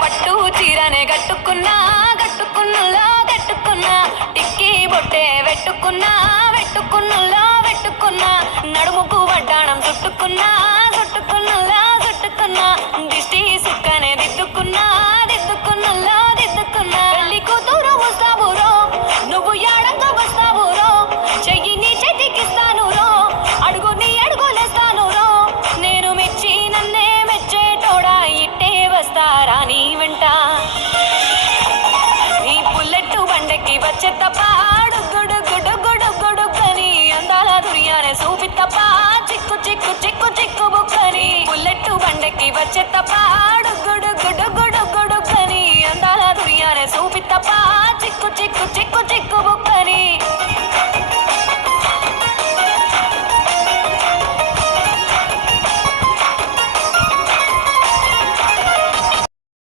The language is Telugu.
పట్టు చీరనే కట్టుకున్నా కట్టుకున్నులో కట్టుకున్నా టిక్కీ బొట్టే వెట్టుకున్నా వెట్టుకున్నులో వెట్టుకున్నా నడుముకు వడ్డాణం చుట్టుకున్నా చుట్టుకున్నులో చుట్టుకున్నా దిష్టి సుక్కనే దిద్దుకున్నా దిద్దుకున్నులో దిద్దుకున్నా పెళ్లి కూతురు వస్తావురో నువ్వు యాడంగా వస్తావురో చెయ్యి నీ చేతికిస్తాను రో అడుగు నీ అడుగులేస్తాను రో నేను మెచ్చి నన్నే మెచ్చేటోడా ఇట్టే వస్తారా నీ వెంట నీ బుల్లెట్టు బండకి వచ్చే తప్ప గుడు గుడు గుడు గుడుకని అందాల దుర్యానే చూపి తప్ప చిక్కు చిక్కు చిక్కు చిక్కు బుక్కని బుల్లెట్టు బండకి వచ్చే తప్ప గుడు